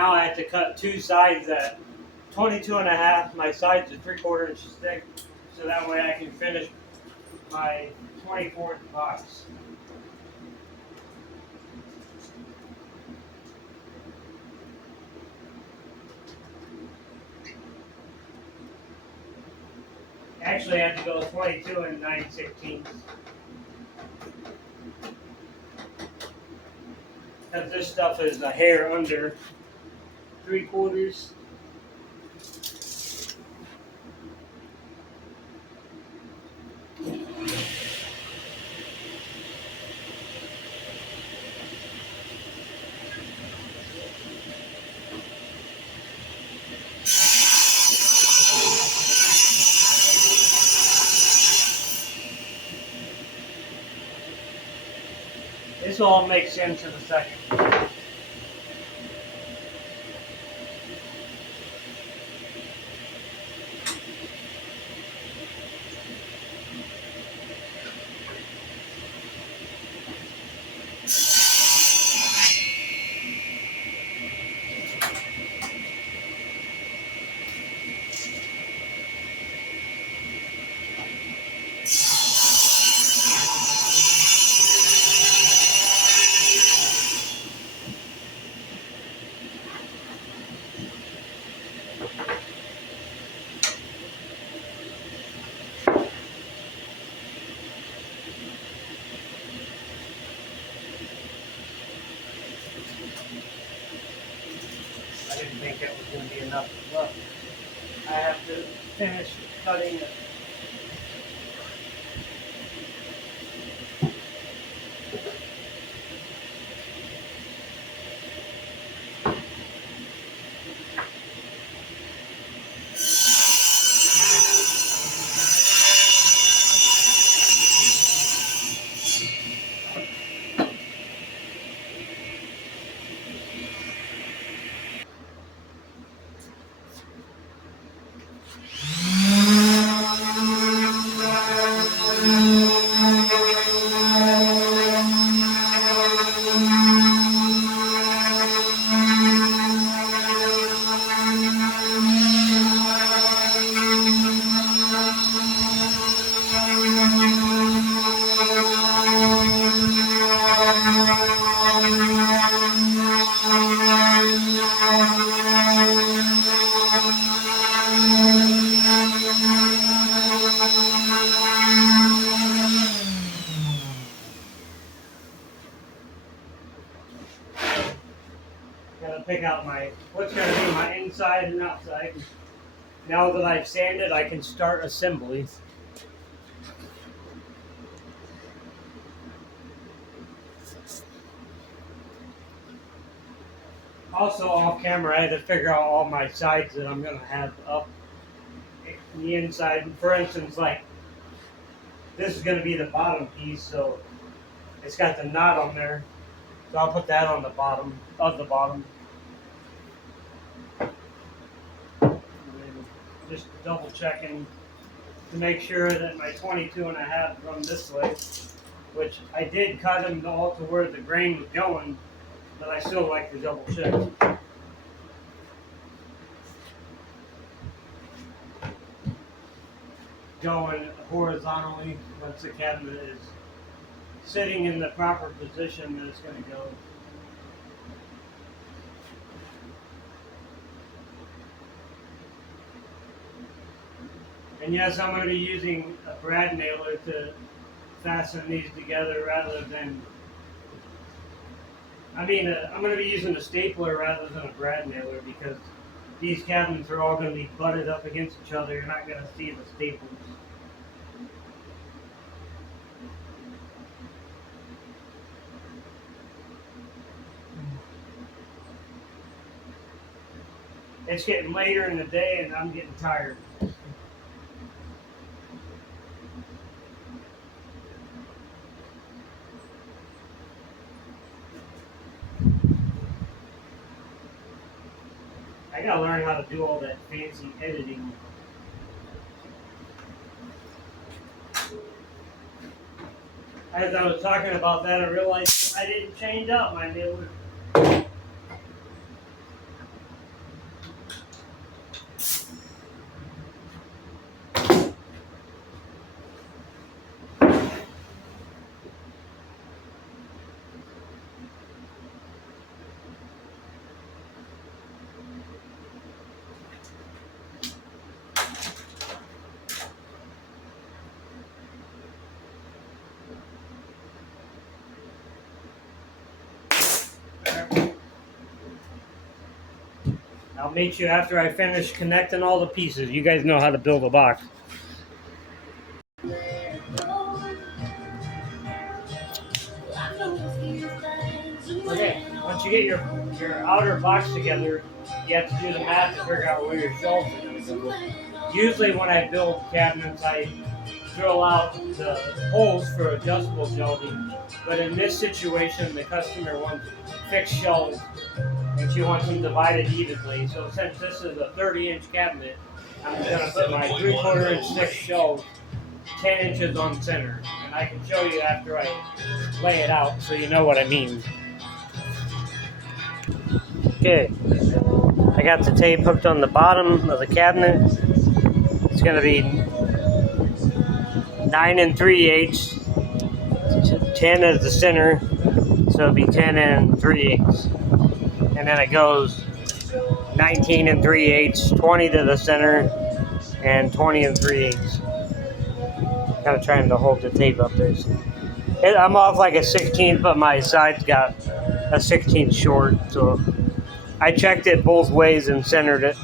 Now I have to cut two sides at 22.5. My sides are 3/4 inches thick, so that way I can finish my 24-inch box. Actually, I have to go 22 9/16. Because this stuff is a hair under 3/4. This will all make sense in a second. I didn't think it was going to be enough. Look, I have to finish cutting it. Gotta pick out what's gonna be my inside and outside. Now that I've sanded, I can start assembly. Also off camera, I had to figure out all my sides that I'm gonna have up in the inside. For instance, like this is gonna be the bottom piece, so it's got the knot on there. So I'll put that on the bottom of the bottom. And then just double checking to make sure that my 22.5 run this way, which I did cut them all to where the grain was going, but I still like to double check. Going horizontally once the cabinet is sitting in the proper position that it's going to go. And yes, I'm going to be using a brad nailer to fasten these together rather than, I'm going to be using a stapler rather than a brad nailer because these cabinets are all going to be butted up against each other. You're not going to see the staples. It's getting later in the day and I'm getting tired. I gotta learn how to do all that fancy editing. As I was talking about that, I realized I didn't change out my nailer. I'll meet you after I finish connecting all the pieces. You guys know how to build a box. Okay, once you get your outer box together, you have to do the math to figure out where your shelves are going to go. Usually when I build cabinets, I drill out the holes for adjustable shelving. But in this situation, the customer wants fixed shelves and she wants them divided evenly. So since this is a 30-inch cabinet, I'm going to put my 3/4 inch thick shelves 10 inches on center. And I can show you after I lay it out so you know what I mean. Okay, I got the tape hooked on the bottom of the cabinet. It's going to be 9 3/8. 10 is the center, so it'll be 10 3/8. And then it goes 19 3/8, 20 to the center, and 20 3/8. Kind of trying to hold the tape up there. I'm off like a 16th, but my side's got a 16th short, so I checked it both ways and centered it.